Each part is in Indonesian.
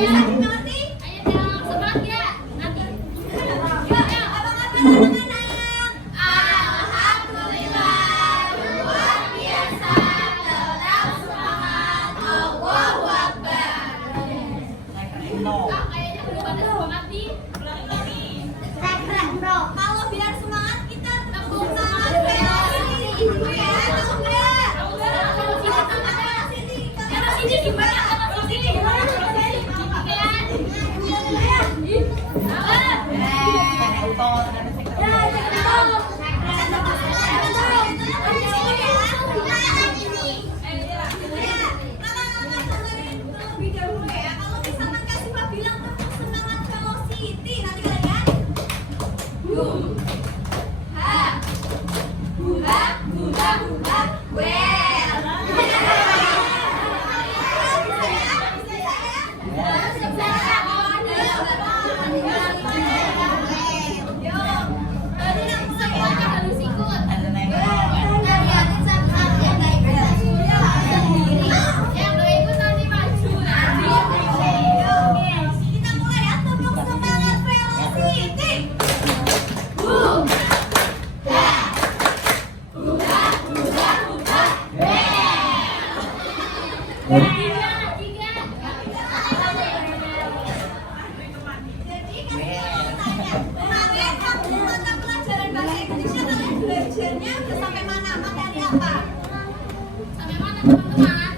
bisa dimengerti? Ayo dong, semangat ya. Nanti. Yuk, abang-abang anak-anak. Alhamdulillah, luar biasa. Tetap semangat. Allahu Akbar. Kayaknya belum ada semangat nih. Keren, bro. Kalau biar semangat kita tepuk tangan velocity. Ya, tahu nggak? Tahu nggak? Kalau sini gimana? Kalau sini gimana? Belajarnya udah sampai mana? Materi apa? Sampai mana teman-teman?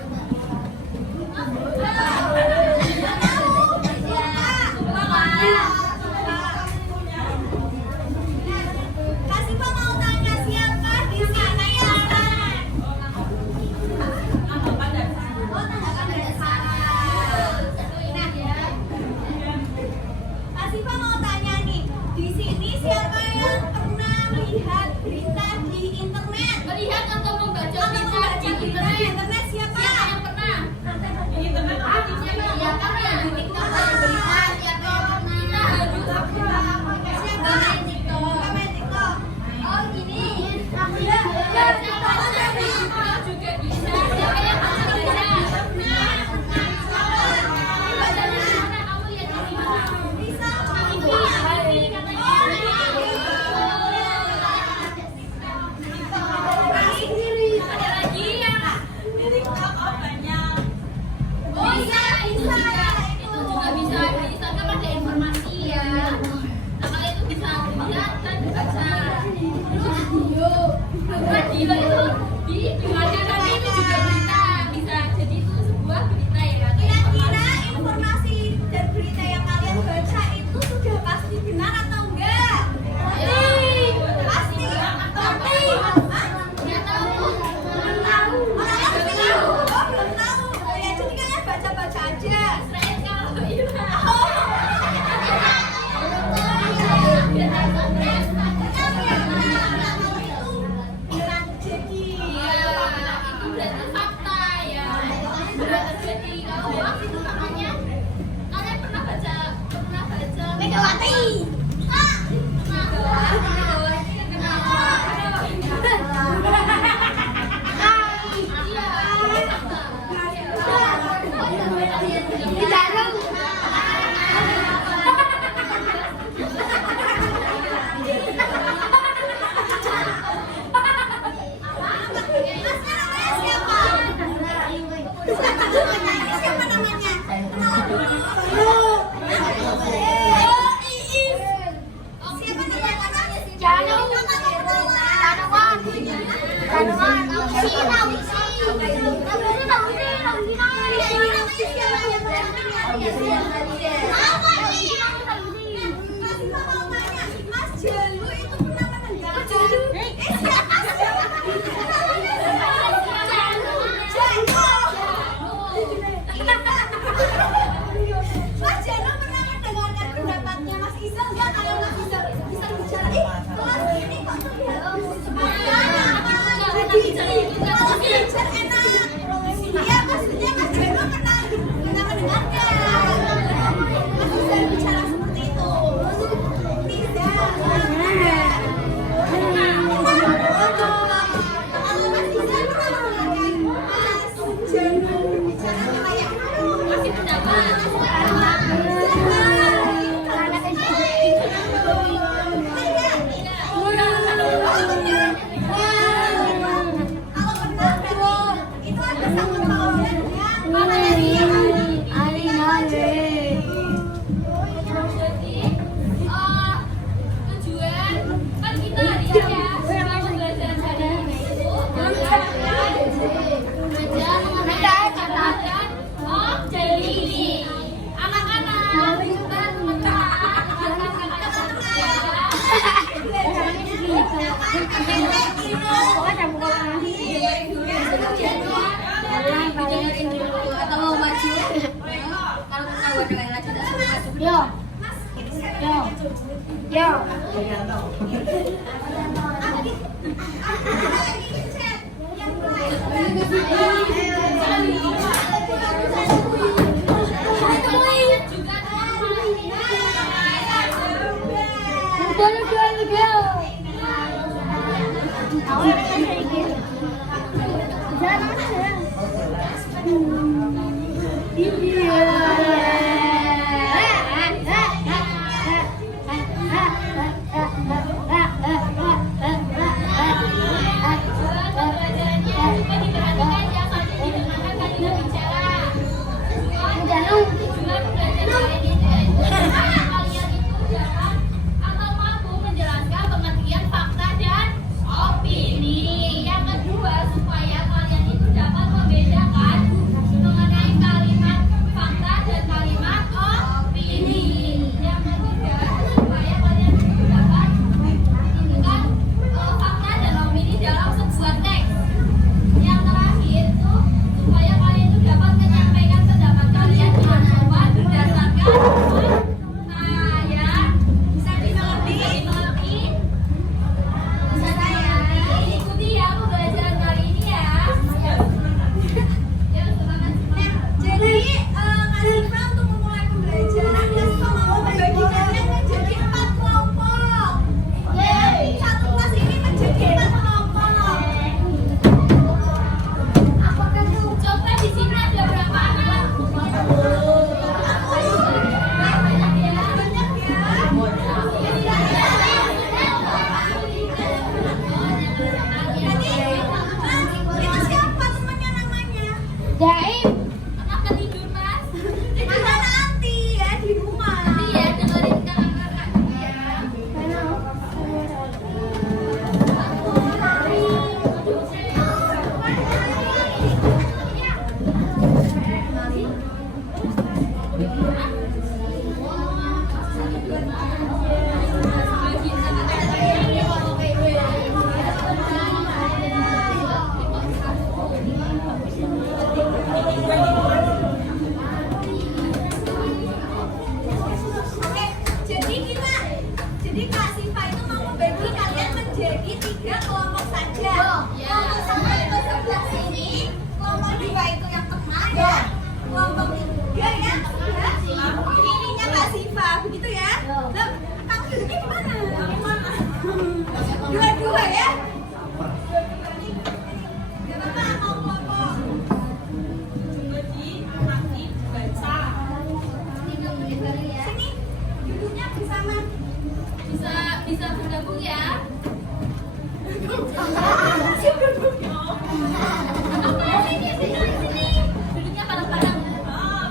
Kasih Pak mau tanya siapa di sana ya? Oh, tanggapan dari sana. Kasih Pak mau tanya nih, di sini siapa yang pernah melihat berita di internet? Melihat atau membaca berita di di internet siapa? Siapa yang pernah? Di internet apa? Siapa yang di TikTok ada berita? Siapa yang pernah? Siapa? Main TikTok. Oh gini. Ya, Juga bisa. Siapa yang pernah baca? Bacanya di mana? Kamu lihat di mana? bisa. Ini katanya. Ada lagi yang oh iya, itu juga bisa di Instagram ada informasi ya. Nah kalian itu bisa lihat dan baca. Terus radio itu di mana tadi itu juga berita bisa jadi itu sebuah berita ya. Kira-kira informasi dan berita yang kalian baca itu sudah pasti benar atau enggak? Pasti. Pasti. Nggak tahu. Belum tahu. Belum tahu. Oh, belum tahu. Oh ya, jadi kalian baca-baca aja. Israel kalau itu. Beneran terjadi. Iya, itu berarti fakta ya. Benar terjadi. Kalau hoax itu namanya kalian pernah baca Megawati. Siapa namanya? Kenalan dulu. Siapa Mas Jalu itu pernah mendengar? Siapa? Mas Jano pernah mendengarkan pendapatnya Mas Isel nggak? Kalau Mas Isel bisa bicara, kelas ini kok belajar enak. Iya, maksudnya Mas Jano pernah mendengarkan. Yo. Mas, ini siapa Yo. yang Yo. Jadi Kak Siva itu mau membagi kalian menjadi 3 kelompok saja. Kelompok 1 itu sebelah sini, kelompok 2 itu yang tengah ya, kelompok 3 yang sebelah kirinya Kak Siva, begitu ya? Loh, kamu duduknya di mana? Dua-dua ya? Gak apa-apa, mau kelompok. Sini, duduknya bersama. Bisa bergabung ya. Duduknya bareng-bareng.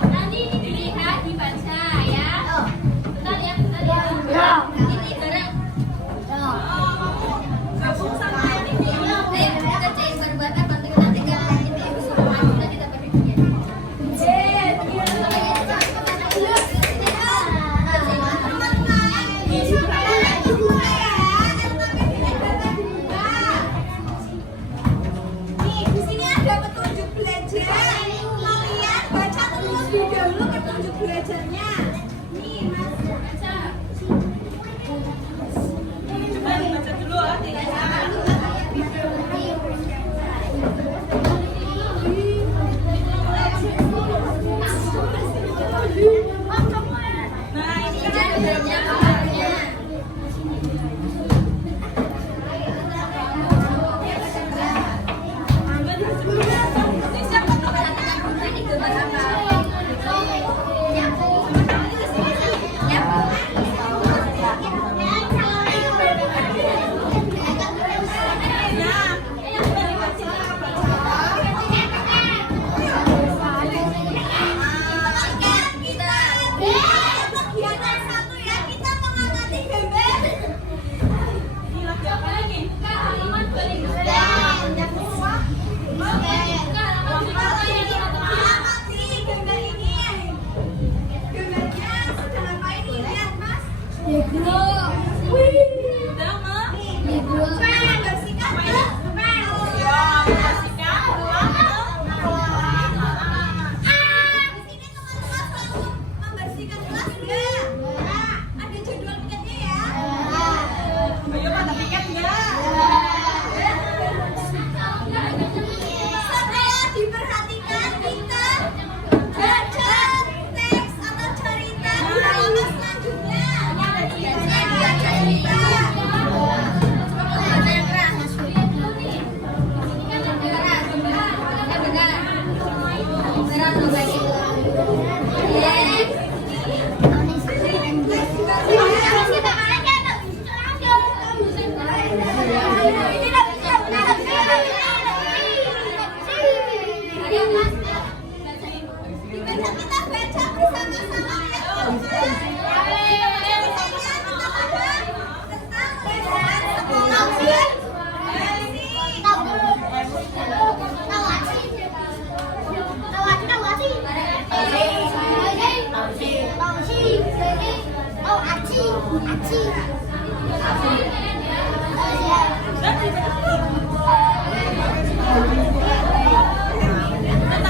Nanti ini dilihat, dibaca ya. Bentar ya. Ini bareng. Gabung sama ini. Kita kerjain bareng-bareng. Nanti kita bisa maju, nanti dapat duitnya. Nih, di sini ada petunjuk belajar. Kalian baca terlebih dahulu petunjuk belajarnya. Nih, Mas. Baca. Baca dulu ah, tidak salah. Nah, ini kan Belajarnya. Ini gambar apa? kegiatan 1 ya, kita mengamati gambar. Coba lagi, buka halaman 22. Amati gambar ini. Gambarnya sedang apa ini? Lihat, Mas. Sedang membersihkan di sini teman-teman selalu membersihkan kelas enggak? Tentang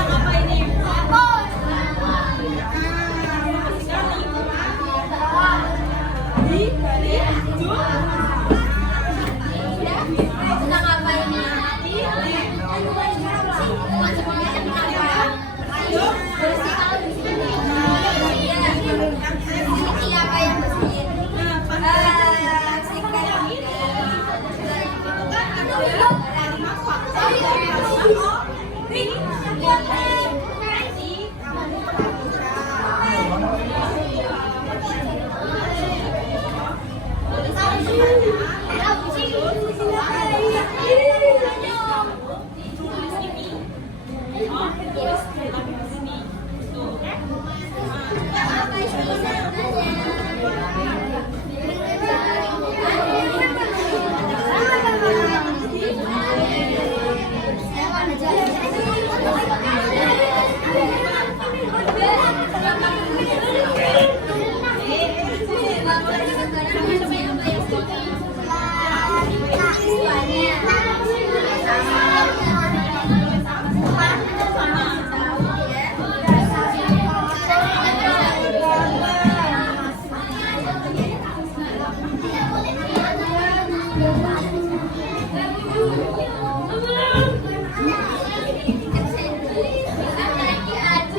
apa ini? Tentang apa ini? Siapa yang bersihin?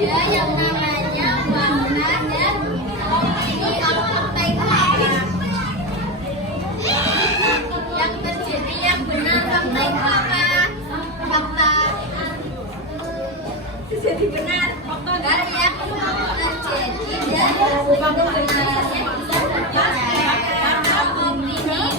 Yang namanya warna dan ini fakta itu apa? Yang terjadi yang benar fakta itu apa? Fakta terjadi benar fakta yang terjadi dan kebenarannya bisa berdasarkan opini apa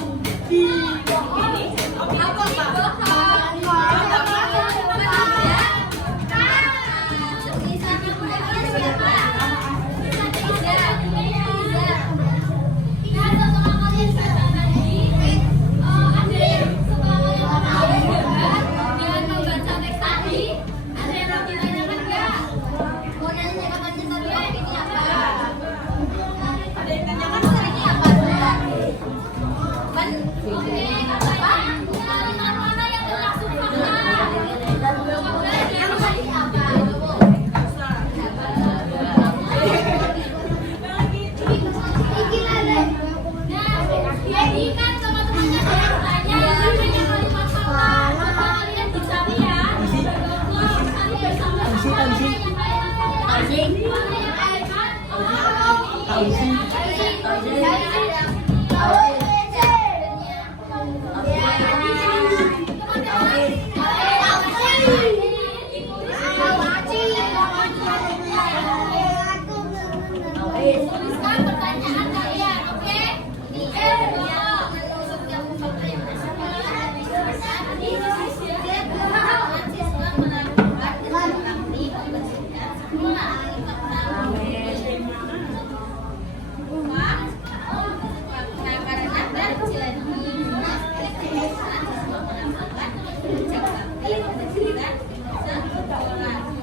tuliskan pertanyaan kalian, oke?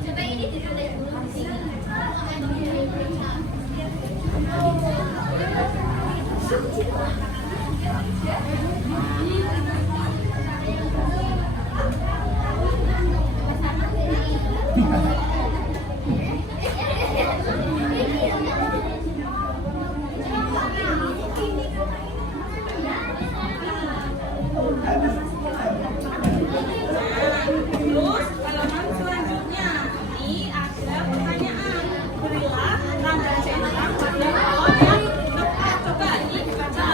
Coba ini ditulis dulu di sini. Terus halaman selanjutnya ini ada pertanyaan. Berilah tanda centang pada pohon yang tepat. Coba ini dibaca.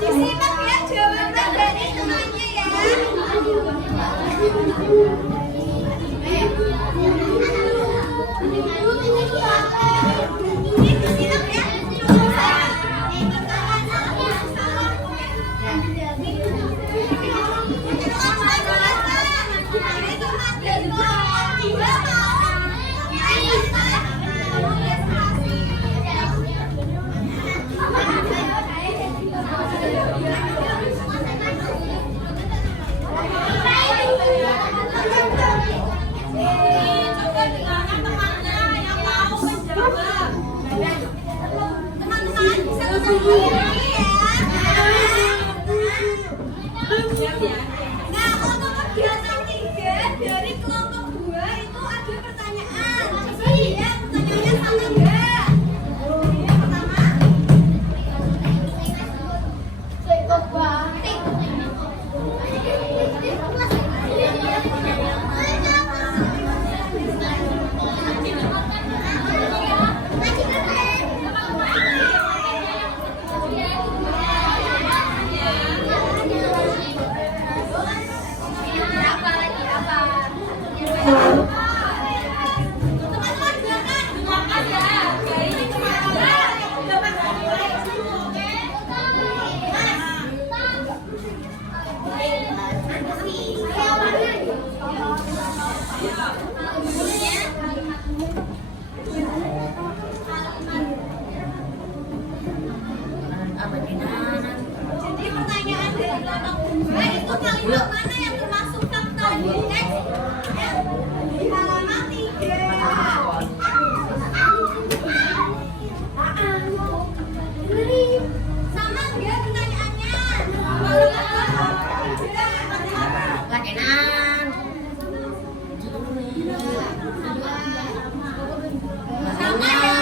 Disimak ya jawaban dari temannya ya. Ini disimak ya. Coba 2 itu kalimat mana yang termasuk fakta di teks? Di halaman 3. Sama dia pertanyaannya. Gak enak. Sama ya. Sama ya.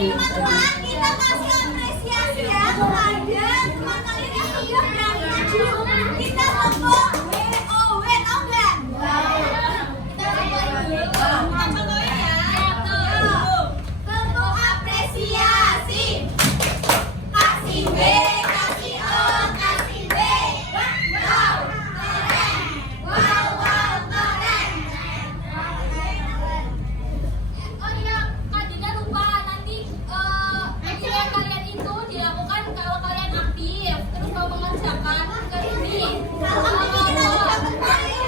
Teman-teman, kita kasih apresiasi ya kepada teman kalian yang sudah berani maju. Kita tepuk WOW, tau nggak? Kita contohin ya. Tepuk apresiasi. Kasih B, kasih O, kasih B. Wow, keren. Wow, wow, keren. Oh iya, Kak Dinda lupa nanti action kalian itu dilakukan kalau kalian aktif. Terus kalau mengerjakan ke sini. Kalau ini kita juga kembali.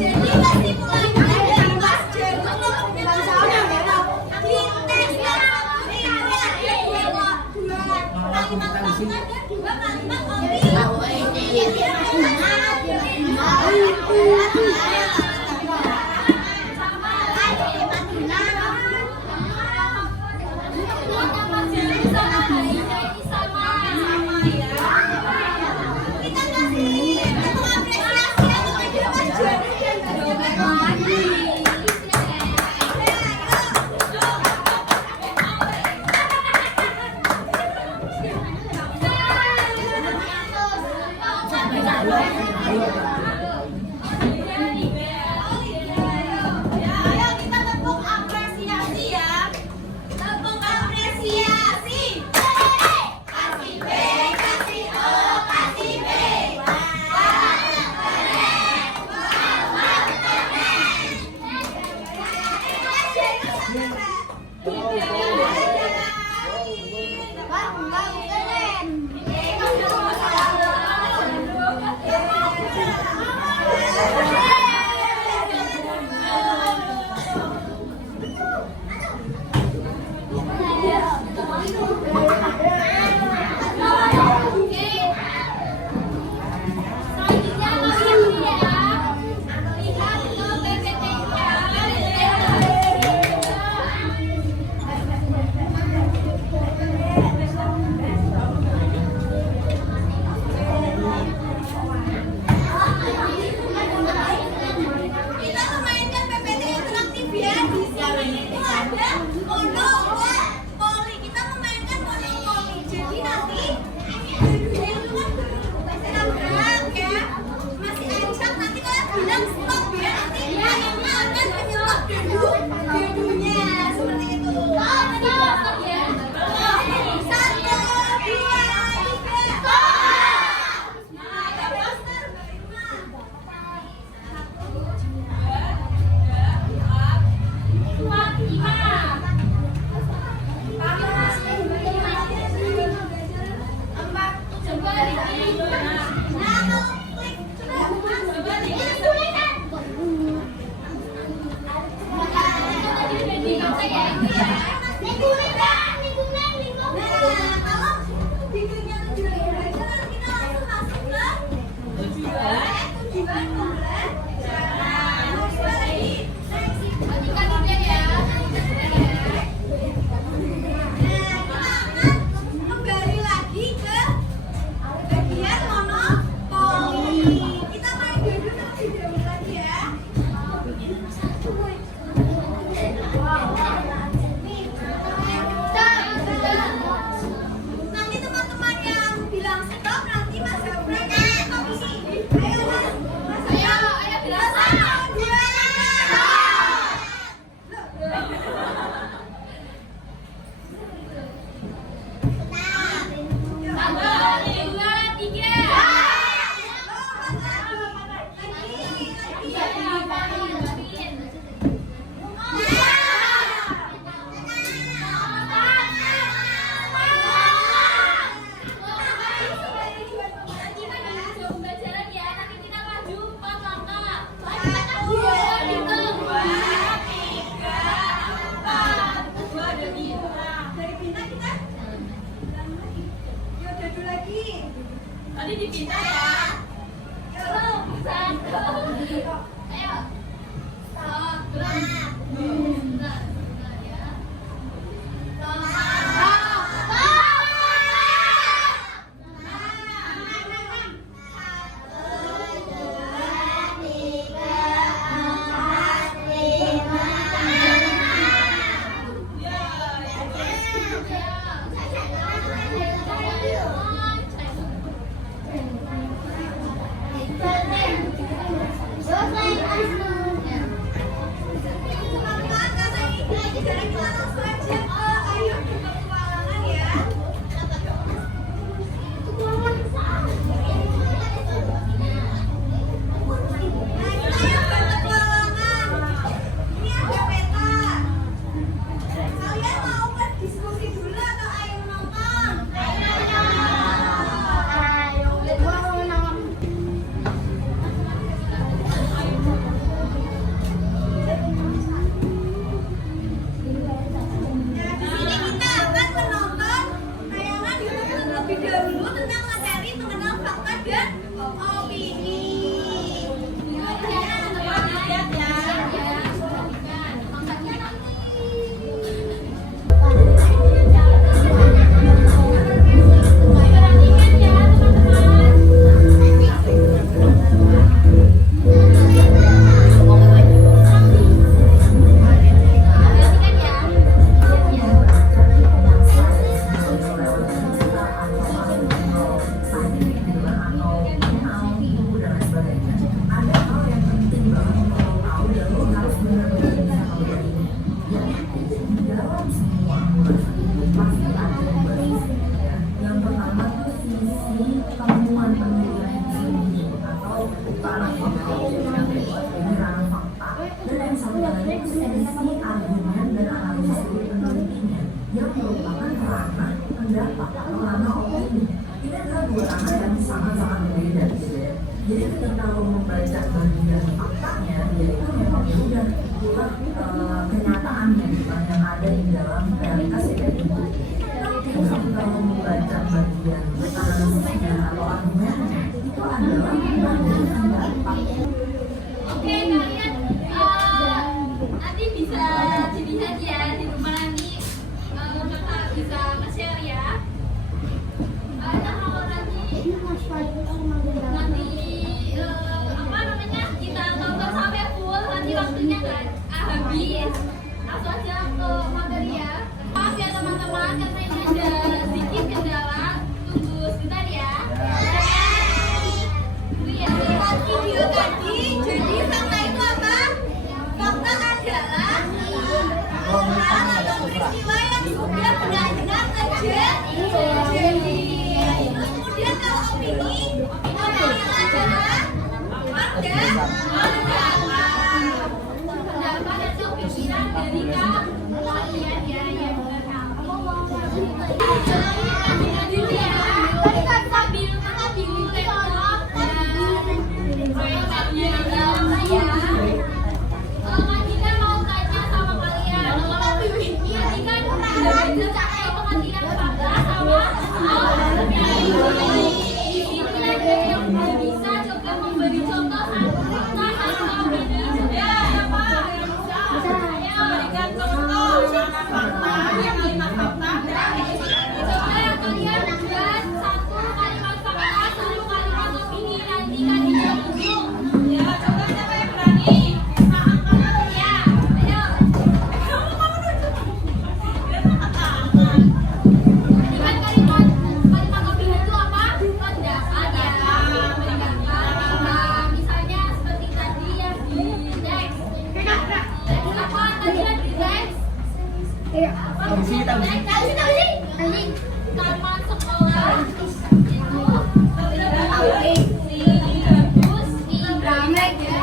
Jadi pasti mulai dari Mas Jago ngomongnya di tes yang satu ini ada dua kalimat pangkat dan dua kalimat kopi. Kita kasih untuk apresiasi kepada Mas Jago dan ayo kita tepuk apresiasi ya. Tepuk apresiasi. Kasih B, kasih O, kasih B. Kita memainkan PPT interaktif ya. Di sini itu ada monopoli. Kita memainkan monopoli. Jadi nanti jadinya itu kan senang ya. Masih Aisyah nanti kalian bilang stop ya. Nanti dia yang akan menyetop dedunya seperti itu. Satu, dua, tiga, stop. Nah, ada poster Mbak Irma. Kembali lagi ke bagian monopoli. Kita main dulu terlebih dahulu lagi ya. Nanti teman-teman yang bilang stop nanti Mas Jafrey stop di sini. Ayo Mas. Ayo bilang stop. 1, 2, 3. Dari pindah kita. Yuk dadu lagi. Tadi dipindah ya. Thank you. langsung aja ke materi ya. Maaf ya teman-teman, karena ini ada sedikit kendala. Tunggu sebentar ya. Lihat video tadi, jadi fakta itu apa? Fakta adalah orang atau peristiwa yang sudah benar-benar terjadi. Terus kemudian kalau opini adalah Pendapat atau pikiran dari kalian ya, yang benar kamu mau dulu ya. Sambil laptop dan ya. Kak Dina mau tanya sama kalian. Tadi kan udah belajar pengertian fakta sama opini. Di sini ada yang bisa coba memberi contoh satu fakta atau opini. Coba siapa yang bisa? Ayo berikan contoh fakta, kalimat fakta. Coba kalian buat satu kalimat fakta, satu kalimat opini. Nanti Kak Dina ujung. Ya, coba siapa yang berani? Bisa angkat ya. Ayo. Tadi kan kalimat opini itu apa? Pendapat ya. Nah, misalnya seperti tadi yang di teks. Teks apa? Tadi yang di teks. Taman sekolah itu bagus di Gramet ya.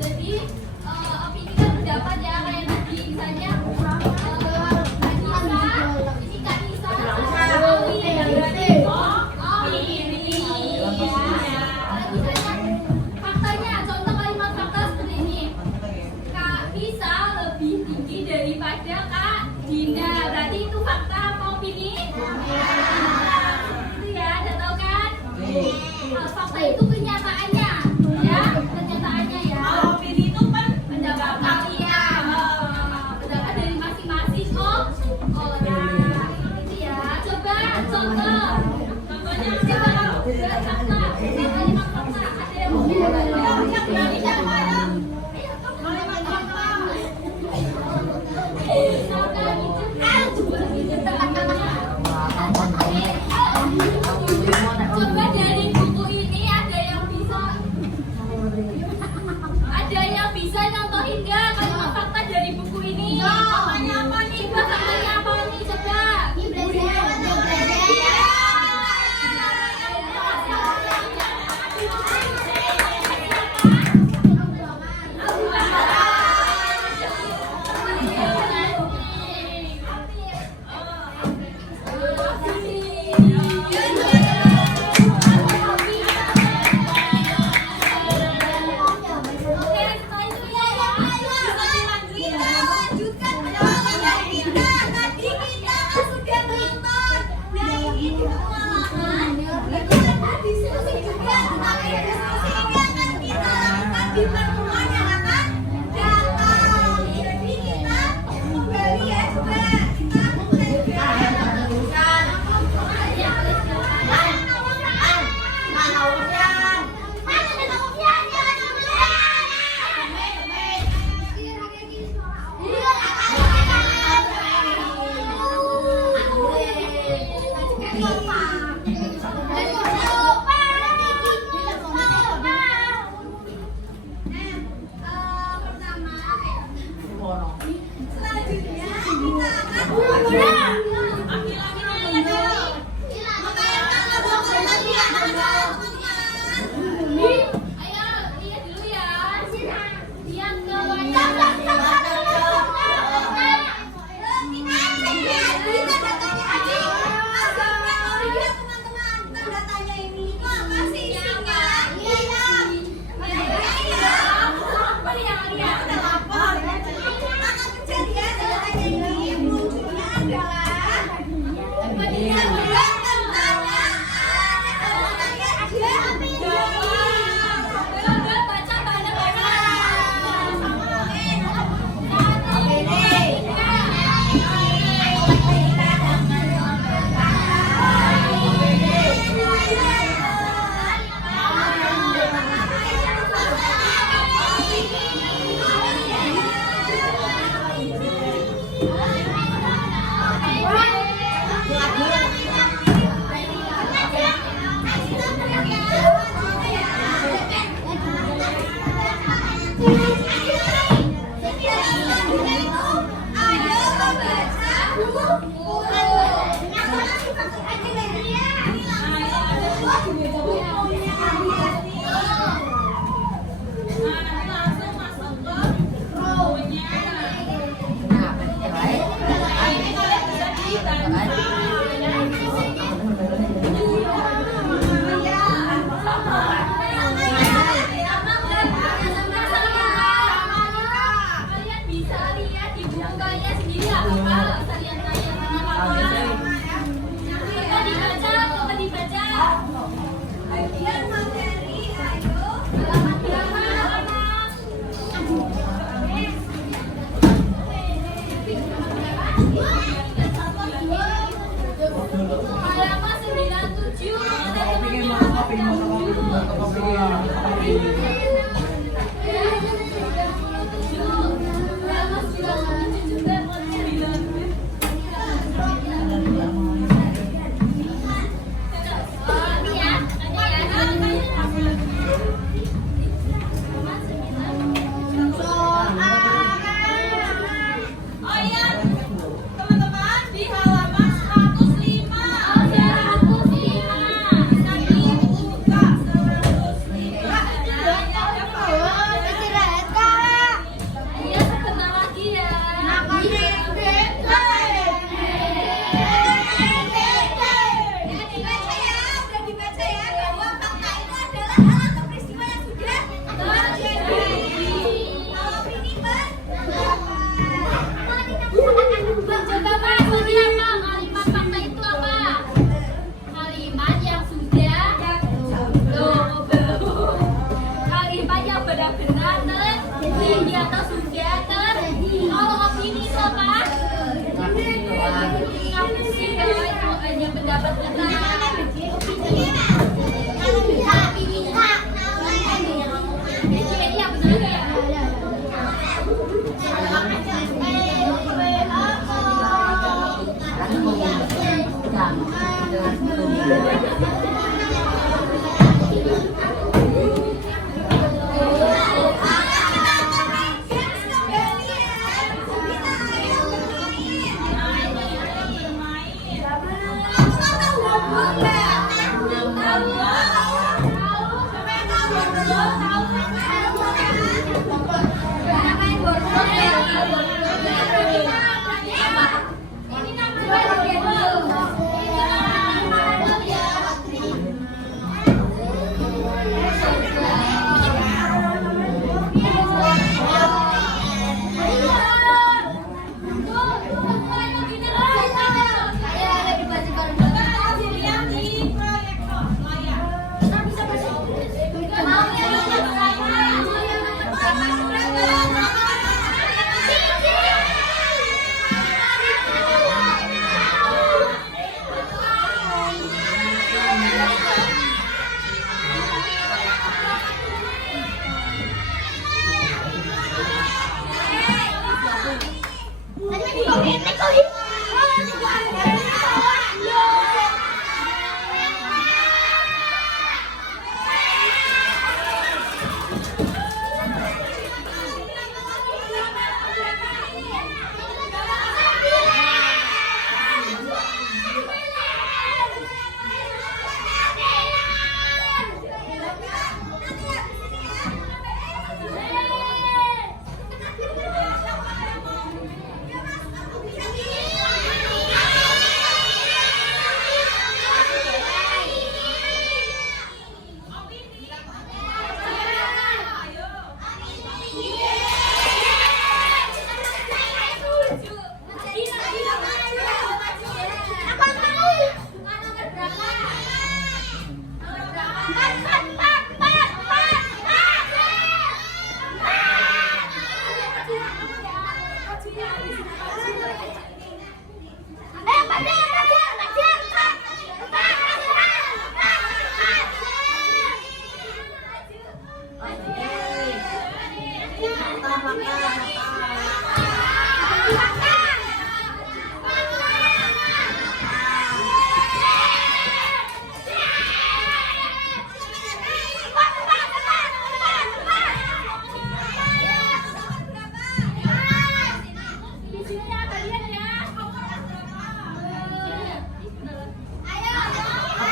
Jadi opini kan pendapat ya, kayak tadi misalnya ini Kak Nisa misalnya faktanya, contoh kalimat fakta seperti ini. Kak Nisa lebih tinggi daripada Kak Dina. Berarti itu fakta apa opini? Itu ya, udah tahu kan? Fakta itu kenyataannya ya, kenyataannya ya. Opini itu kan Pendapat kalian, pendapat dari masing-masing orang. Itu ya, coba contoh. contohnya Coba buat fakta, kalimat fakta. Ada yang mau bilang? yang berani siapa ya? Ayo, Kalimat fakta. misalkan coba dari buku ini ada yang bisa nyontohin nggak kalimat fakta dari buku ini? Faktanya apa nih? Coba faktanya apa nih? Coba. Di pertemuan yang akan datang. Jadi kita kembali ya, coba kita Oh iya, teman-teman di halaman 105. Bisa dibuka 105. Iya, sebentar lagi ya. Udah dibaca ya bahwa fakta itu adalah hal atau peristiwa yang sudah terjadi. Kalau ini Coba Pak, seperti apa? Kalimat fakta itu apa? Kalimat yang sudah belum. Kalimat yang benar-benar terjadi atau sudah terjadi. Kalau opini itu apa? Kamu sih kalau itu hanya pendapat kita.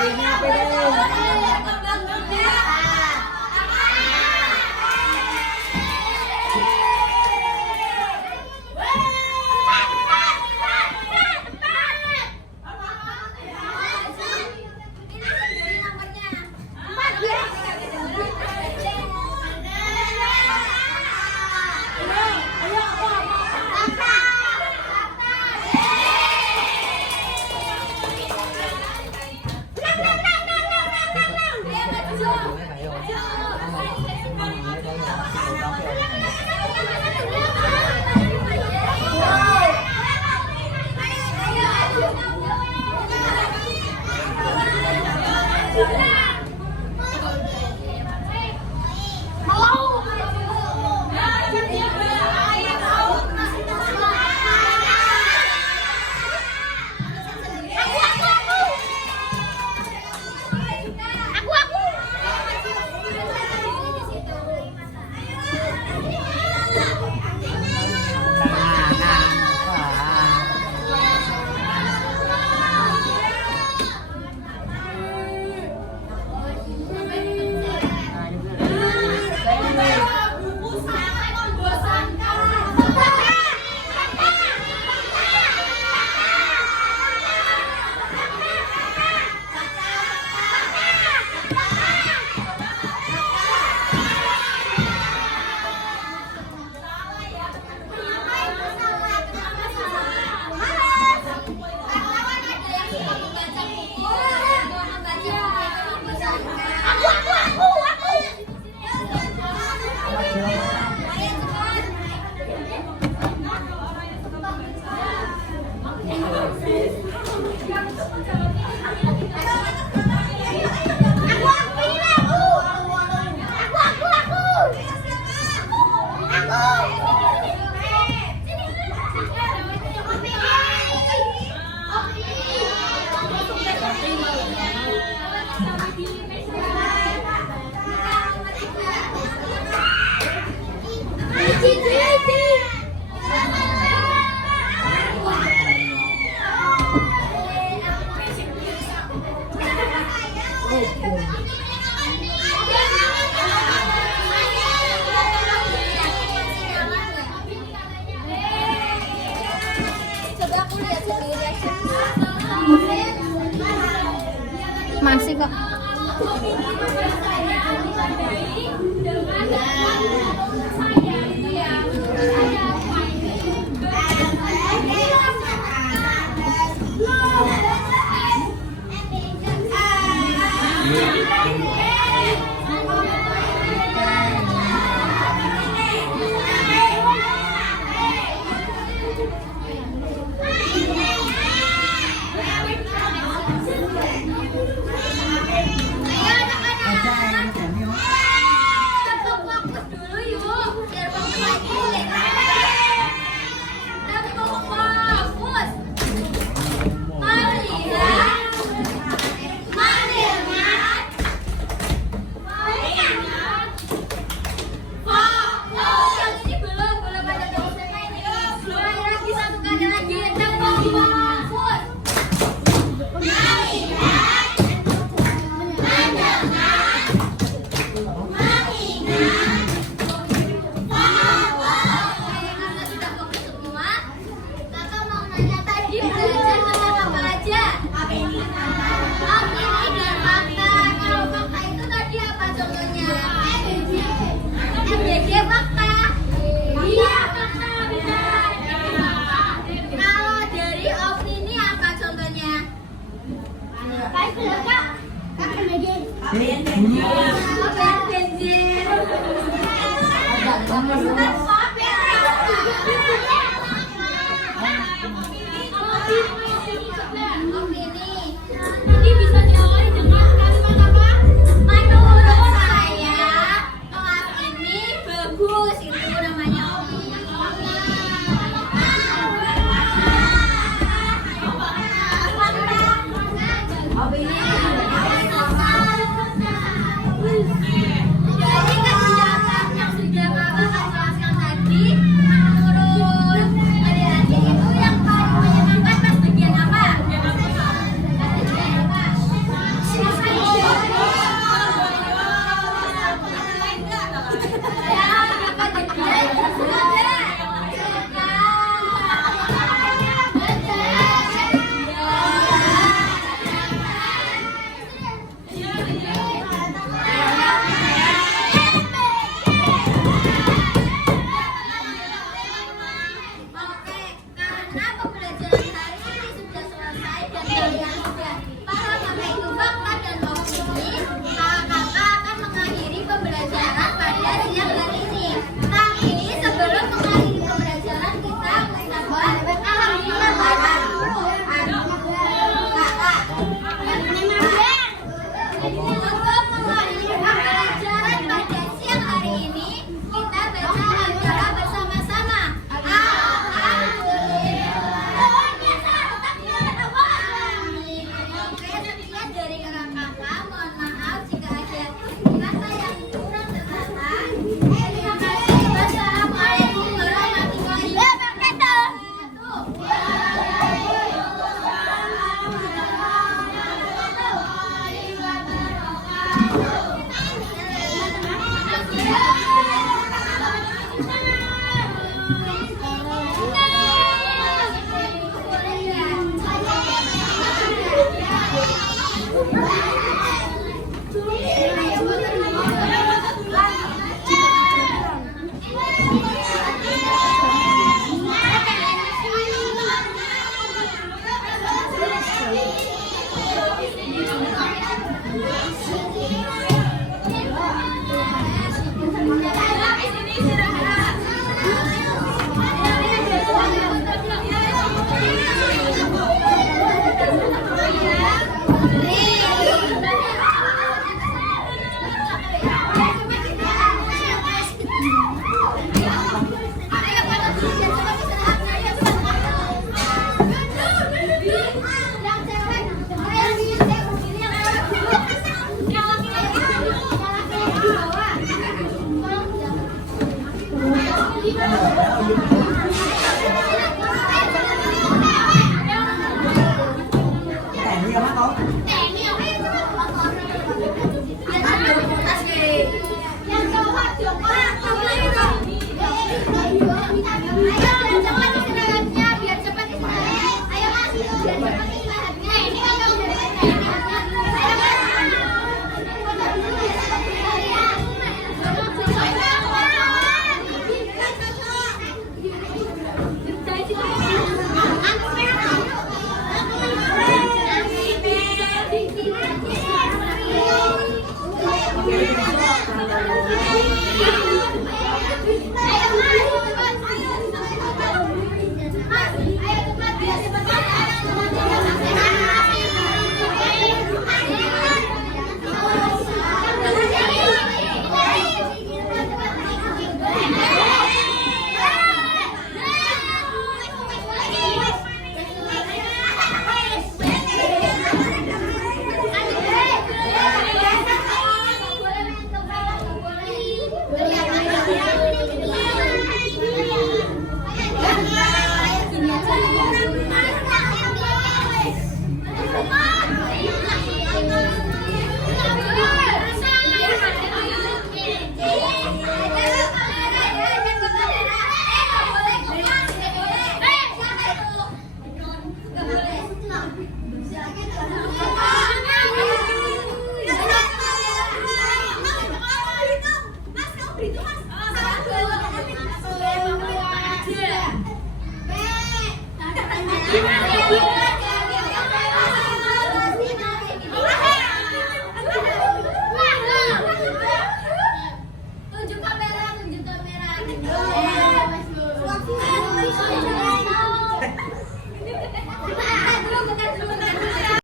Iya benar ya. Coba aku lihat sendiri aja. Masih kok. Fokus dulu yuk, biar fokus lagi. Tapi fokus. Melihat, mendengar, fokus. Yang ini belum ada tulisannya ini. Sekali lagi, satu kali lagi. Dan fokus. Melihat, mendengar, karena sudah fokus semua, kakak mau nanya tadi belajar tentang apa aja? Opini dan fakta. Kalau fakta itu tadi apa contohnya? MBG fakta. Iya fakta benar. Kalau dari opini apa contohnya? Kayak kak. Bensin. Ini bisa diawali dengan kalimat apa? Menurut saya kelas ini bagus, itu namanya opini. Dari kegiatan yang sudah kakak jelaskan tadi, menurut adik-adik itu yang paling menyenangkan pas bagian apa? Oke, karena pembelajaran hari ini sudah selesai dan kalian sudah paham apa itu fakta dan opini, kakak akan mengakhiri pembelajaran pada siang hari ini. Tapi sebelum mengakhiri pembelajaran kita ucapkan alhamdulillah banyak dulu. Kakak. Untuk mengakhiri pembelajaran pada siang hari ini, kita baca hamdalah bersama-sama. Oke, sekian dari kakak-kakak. Mohon maaf jika ada kata yang kurang berkata. Terima kasih. Wassalamualaikum warahmatullahi wabarakatuh. Thank you. Teknik apa kau? Yang cowok Joko, yang cowok istirahatnya biar cepat istirahat. Ayo mas, biar cepat istirahatnya. Ini kan kamu udah istirahat. Ayo mas. Ayo mas.